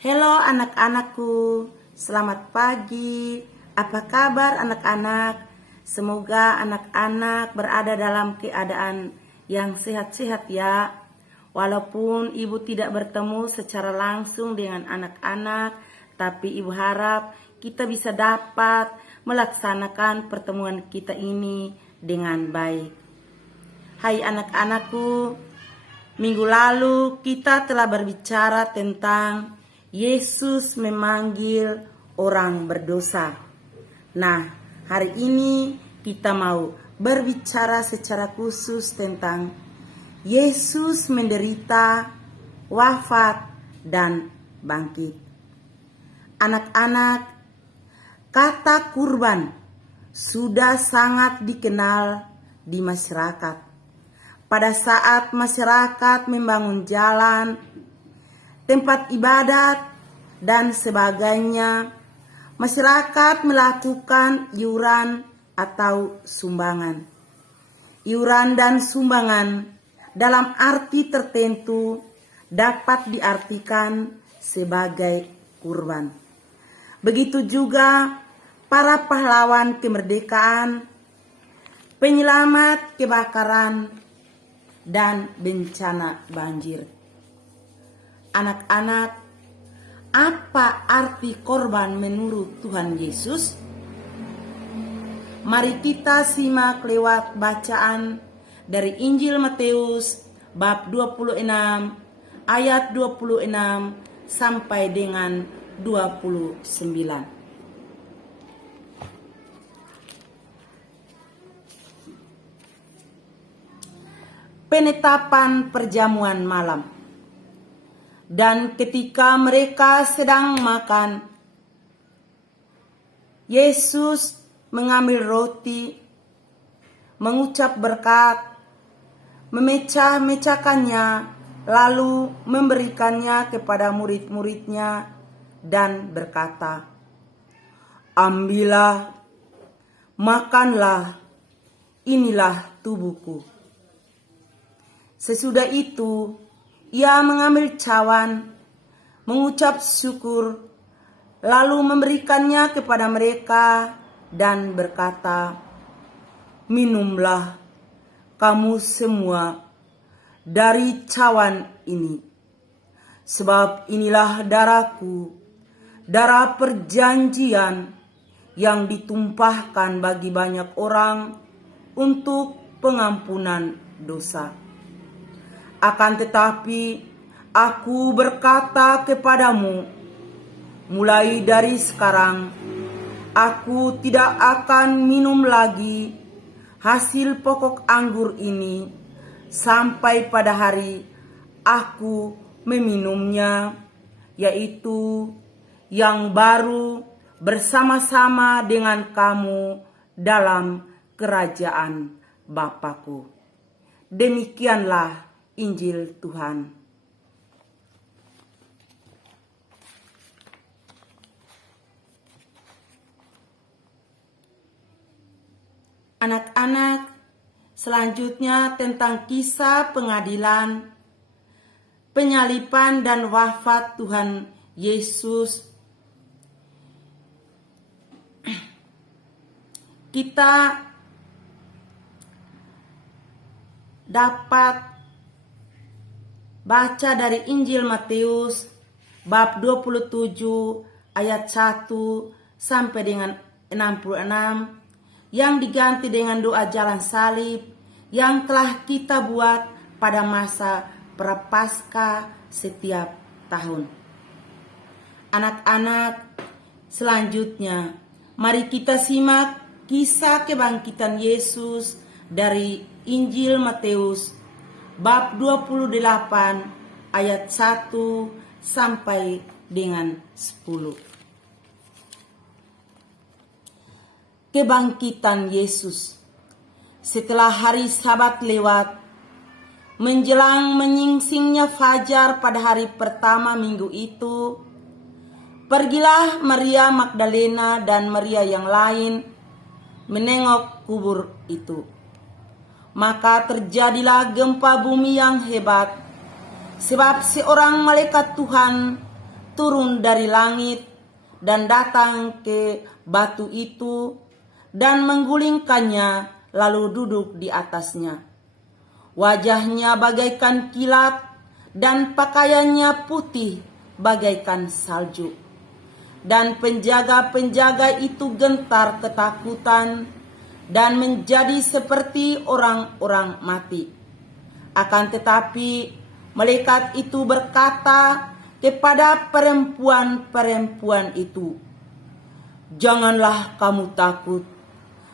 Halo anak-anakku, selamat pagi. Apa kabar anak-anak? Semoga anak-anak berada dalam keadaan yang sehat-sehat ya. Walaupun ibu tidak bertemu secara langsung dengan anak-anak, tapi ibu harap kita bisa dapat melaksanakan pertemuan kita ini dengan baik. Hai anak-anakku, minggu lalu kita telah berbicara tentang Yesus memanggil orang berdosa. Nah, hari ini kita mau berbicara secara khusus tentang Yesus menderita, wafat, dan bangkit. Anak-anak, kata kurban sudah sangat dikenal di masyarakat. Pada saat masyarakat membangun jalan, tempat ibadat, dan sebagainya, masyarakat melakukan iuran atau sumbangan. Iuran dan sumbangan dalam arti tertentu dapat diartikan sebagai kurban. Begitu juga para pahlawan kemerdekaan, penyelamat kebakaran, dan bencana banjir. Anak-anak, apa arti korban menurut Tuhan Yesus? Mari kita simak lewat bacaan dari Injil Matius bab 26 ayat 26 sampai dengan 29. Penetapan perjamuan malam. Dan ketika mereka sedang makan, Yesus mengambil roti, mengucap berkat, memecah-mecahkannya, lalu memberikannya kepada murid-muridnya dan berkata, "Ambillah, makanlah, inilah tubuhku." Sesudah itu, ia mengambil cawan, mengucap syukur, lalu memberikannya kepada mereka dan berkata, "Minumlah kamu semua dari cawan ini, sebab inilah darahku, darah perjanjian yang ditumpahkan bagi banyak orang untuk pengampunan dosa. Akan tetapi aku berkata kepadamu, mulai dari sekarang aku tidak akan minum lagi hasil pokok anggur ini sampai pada hari aku meminumnya, yaitu yang baru bersama-sama dengan kamu dalam kerajaan Bapa-Ku." Demikianlah Injil Tuhan. Anak-anak, selanjutnya tentang kisah pengadilan, penyaliban dan wafat Tuhan Yesus. Kita dapat baca dari Injil Matius bab 27 ayat 1 sampai dengan 66 yang diganti dengan doa jalan salib yang telah kita buat pada masa Prapaskah setiap tahun. Anak-anak, selanjutnya mari kita simak kisah kebangkitan Yesus dari Injil Matius bab 28 ayat 1 sampai dengan 10. Kebangkitan Yesus. Setelah hari Sabat lewat, menjelang menyingsingnya fajar pada hari pertama minggu itu, pergilah Maria Magdalena dan Maria yang lain menengok kubur itu. Maka terjadilah gempa bumi yang hebat, sebab seorang malaikat Tuhan turun dari langit dan datang ke batu itu dan menggulingkannya lalu duduk di atasnya. Wajahnya bagaikan kilat dan pakaiannya putih bagaikan salju. Dan penjaga-penjaga itu gentar ketakutan dan menjadi seperti orang-orang mati. Akan tetapi malaikat itu berkata kepada perempuan-perempuan itu, "Janganlah kamu takut,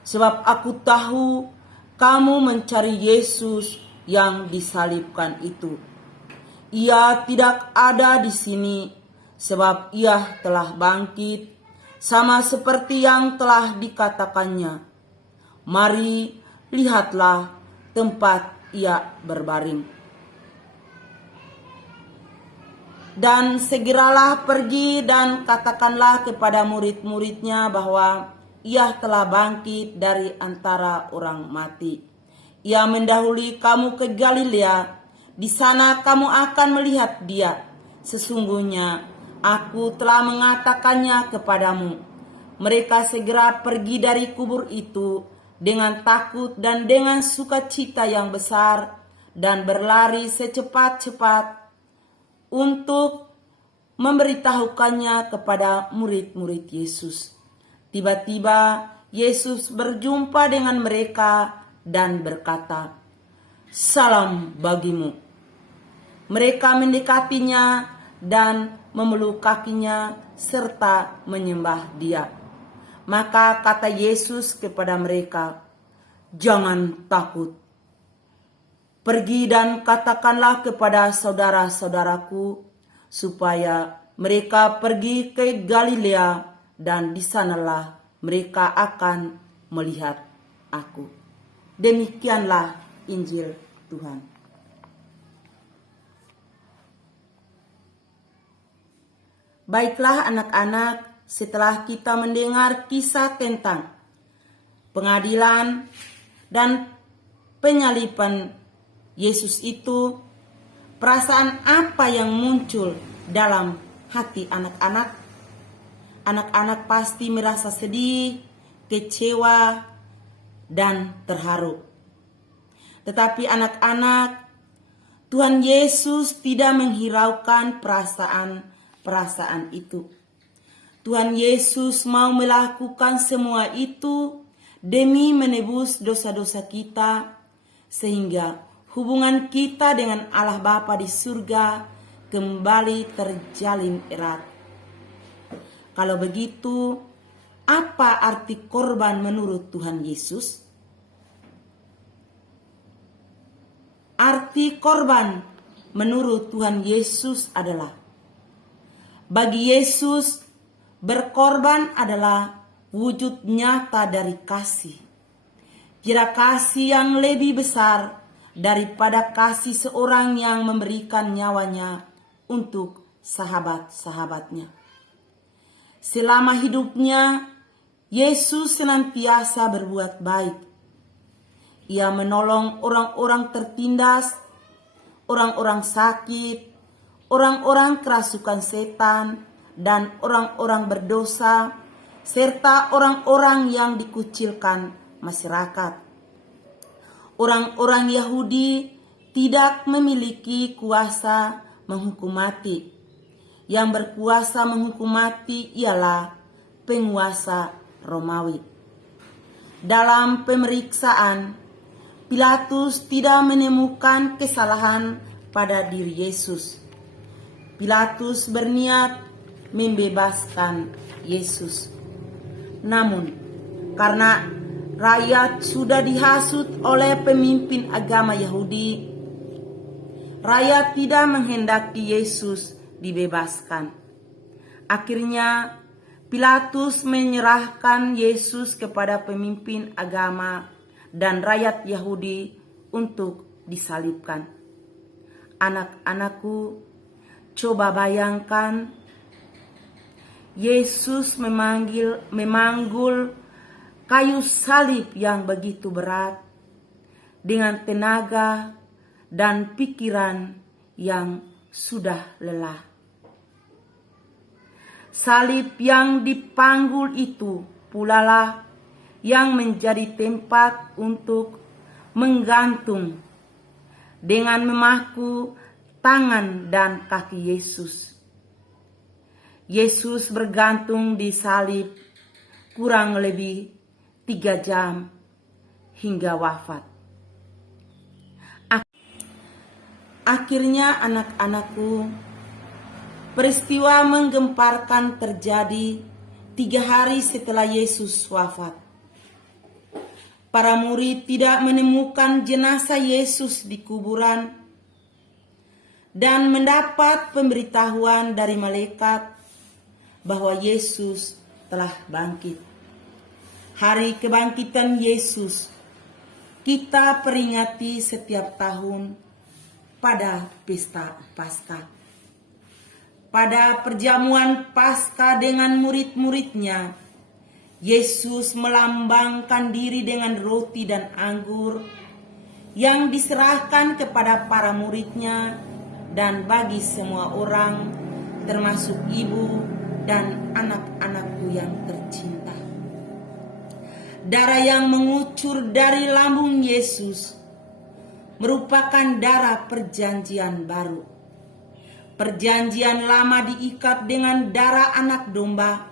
sebab aku tahu kamu mencari Yesus yang disalibkan itu. Ia tidak ada di sini, sebab ia telah bangkit, sama seperti yang telah dikatakannya. Mari, lihatlah tempat ia berbaring." Dan segeralah pergi dan katakanlah kepada murid-muridnya bahwa ia telah bangkit dari antara orang mati. Ia mendahului kamu ke Galilea. Di sana kamu akan melihat dia. Sesungguhnya aku telah mengatakannya kepadamu. Mereka segera pergi dari kubur itu dengan takut dan dengan sukacita yang besar dan berlari secepat-cepat untuk memberitahukannya kepada murid-murid Yesus. Tiba-tiba Yesus berjumpa dengan mereka dan berkata, "Salam bagimu." Mereka mendekatinya dan memeluk kakinya serta menyembah dia. Maka kata Yesus kepada mereka, "Jangan takut. Pergi dan katakanlah kepada saudara-saudaraku supaya mereka pergi ke Galilea dan di sanalah mereka akan melihat aku." Demikianlah Injil Tuhan. Baiklah anak-anak, setelah kita mendengar kisah tentang pengadilan dan penyaliban Yesus itu, perasaan apa yang muncul dalam hati anak-anak? Anak-anak pasti merasa sedih, kecewa, dan terharu. Tetapi anak-anak, Tuhan Yesus tidak menghiraukan perasaan itu. Tuhan Yesus mau melakukan semua itu demi menebus dosa-dosa kita, sehingga hubungan kita dengan Allah Bapa di surga kembali terjalin erat. Kalau begitu, apa arti korban menurut Tuhan Yesus? Arti korban menurut Tuhan Yesus adalah, bagi Yesus, berkorban adalah wujud nyata dari kasih. Tidak kasih yang lebih besar daripada kasih seorang yang memberikan nyawanya untuk sahabat-sahabatnya. Selama hidupnya, Yesus senantiasa berbuat baik. Ia menolong orang-orang tertindas, orang-orang sakit, orang-orang kerasukan setan, dan orang-orang berdosa, serta orang-orang yang dikucilkan masyarakat. Orang-orang Yahudi tidak memiliki kuasa menghukum mati. Yang berkuasa menghukum mati ialah penguasa Romawi. Dalam pemeriksaan, Pilatus tidak menemukan kesalahan pada diri Yesus. Pilatus berniat membebaskan Yesus. Namun, karena rakyat sudah dihasut oleh pemimpin agama Yahudi, rakyat tidak menghendaki Yesus dibebaskan. Akhirnya, Pilatus menyerahkan Yesus kepada pemimpin agama dan rakyat Yahudi untuk disalibkan. Anak-anakku, coba bayangkan Yesus memanggul kayu salib yang begitu berat dengan tenaga dan pikiran yang sudah lelah. Salib yang dipanggul itu pulalah yang menjadi tempat untuk menggantung dengan memaku tangan dan kaki Yesus. Yesus bergantung di salib kurang lebih 3 jam hingga wafat. Akhirnya anak-anakku, peristiwa menggemparkan terjadi 3 hari setelah Yesus wafat. Para murid tidak menemukan jenazah Yesus di kuburan dan mendapat pemberitahuan dari malaikat bahwa Yesus telah bangkit. Hari kebangkitan Yesus kita peringati setiap tahun pada pesta Paskah. Pada perjamuan Paskah dengan murid-muridnya, Yesus melambangkan diri dengan roti dan anggur yang diserahkan kepada para muridnya dan bagi semua orang, termasuk ibu dan anak-anakku yang tercinta. Darah yang mengucur dari lambung Yesus merupakan darah perjanjian baru. Perjanjian lama diikat dengan darah anak domba,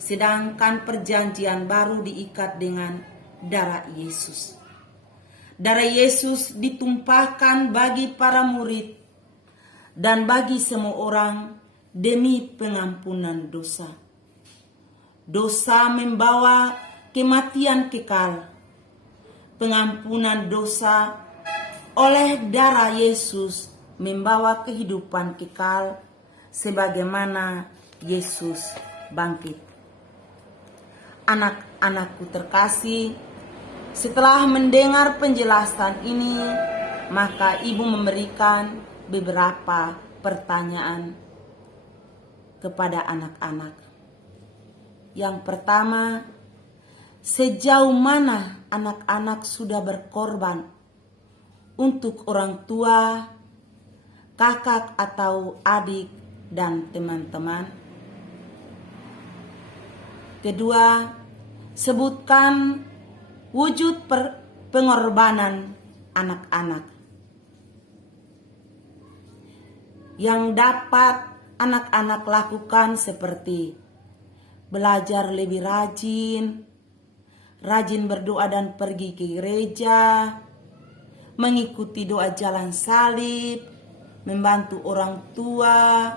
sedangkan perjanjian baru diikat dengan darah Yesus. Darah Yesus ditumpahkan bagi para murid dan bagi semua orang demi pengampunan dosa. Dosa membawa kematian kekal. Pengampunan dosa oleh darah Yesus membawa kehidupan kekal sebagaimana Yesus bangkit. Anak-anakku terkasih, setelah mendengar penjelasan ini, maka ibu memberikan beberapa pertanyaan kepada anak-anak. Yang pertama, sejauh mana anak-anak sudah berkorban untuk orang tua, kakak atau adik, dan teman-teman? Kedua, sebutkan wujud pengorbanan anak-anak yang dapat anak-anak lakukan, seperti belajar lebih rajin berdoa dan pergi ke gereja, mengikuti doa jalan salib, membantu orang tua,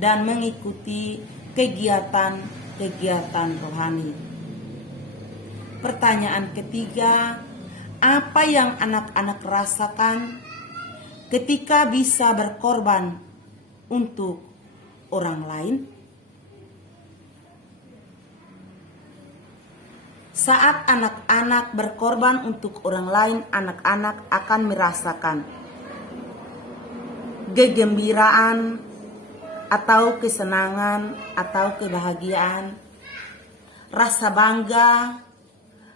dan mengikuti kegiatan rohani. Pertanyaan ketiga, apa yang anak-anak rasakan ketika bisa berkorban untuk orang lain? Saat anak-anak berkorban untuk orang lain, anak-anak akan merasakan kegembiraan atau kesenangan atau kebahagiaan, rasa bangga,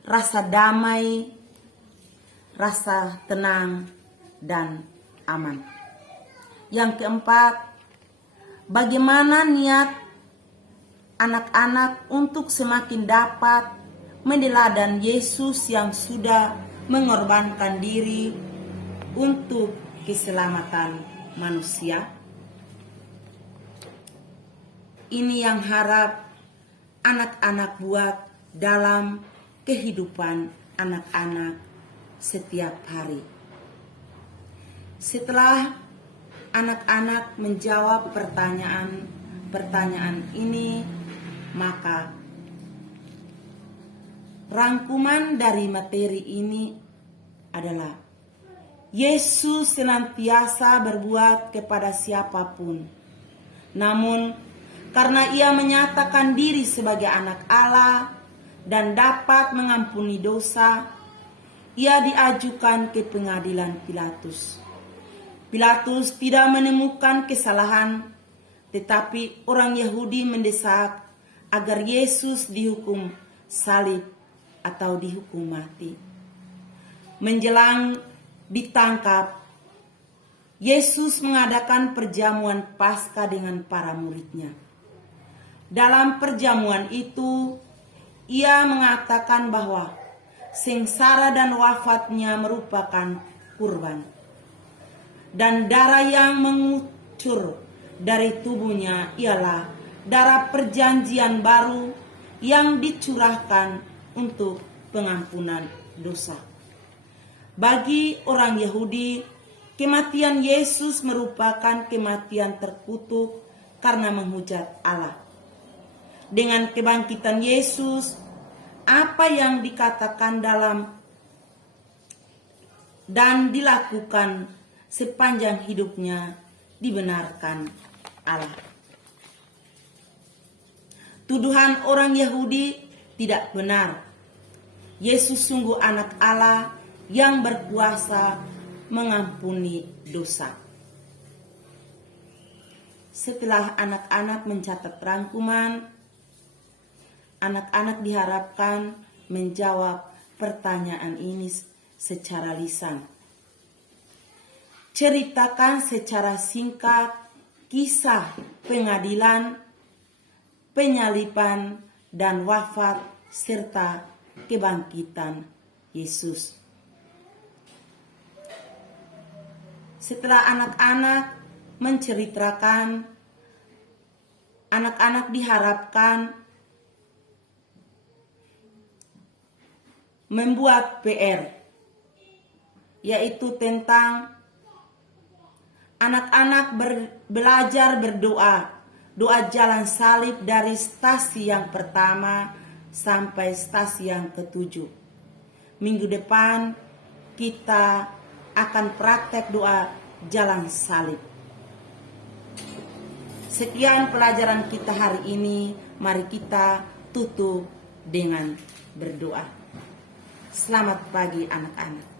rasa damai, rasa tenang dan aman. Yang keempat, bagaimana niat anak-anak untuk semakin dapat meneladan Yesus yang sudah mengorbankan diri untuk keselamatan manusia? Ini yang harap anak-anak buat dalam kehidupan anak-anak setiap hari. Setelah anak-anak menjawab pertanyaan ini, maka rangkuman dari materi ini adalah Yesus senantiasa berbuat kepada siapapun. Namun karena ia menyatakan diri sebagai anak Allah dan dapat mengampuni dosa, ia diajukan ke pengadilan Pilatus. Pilatus tidak menemukan kesalahan, tetapi orang Yahudi mendesak agar Yesus dihukum salib atau dihukum mati. Menjelang ditangkap, Yesus mengadakan perjamuan Paskah dengan para muridnya. Dalam perjamuan itu, ia mengatakan bahwa sengsara dan wafatnya merupakan kurban. Dan darah yang mengucur dari tubuhnya ialah darah perjanjian baru yang dicurahkan untuk pengampunan dosa. Bagi orang Yahudi, kematian Yesus merupakan kematian terkutuk karena menghujat Allah. Dengan kebangkitan Yesus, apa yang dikatakan dalam dan dilakukan sepanjang hidupnya dibenarkan Allah. Tuduhan orang Yahudi tidak benar. Yesus sungguh anak Allah yang berkuasa mengampuni dosa. Setelah anak-anak mencatat rangkuman, anak-anak diharapkan menjawab pertanyaan ini secara lisan. Ceritakan secara singkat kisah pengadilan, penyaliban, dan wafat serta kebangkitan Yesus. Setelah anak-anak menceritakan, anak-anak diharapkan membuat PR, yaitu tentang anak-anak belajar berdoa, doa jalan salib dari stasi yang pertama sampai stasi yang ke-7. Minggu depan kita akan praktek doa jalan salib. Sekian pelajaran kita hari ini. Mari kita tutup dengan berdoa. Selamat pagi anak-anak.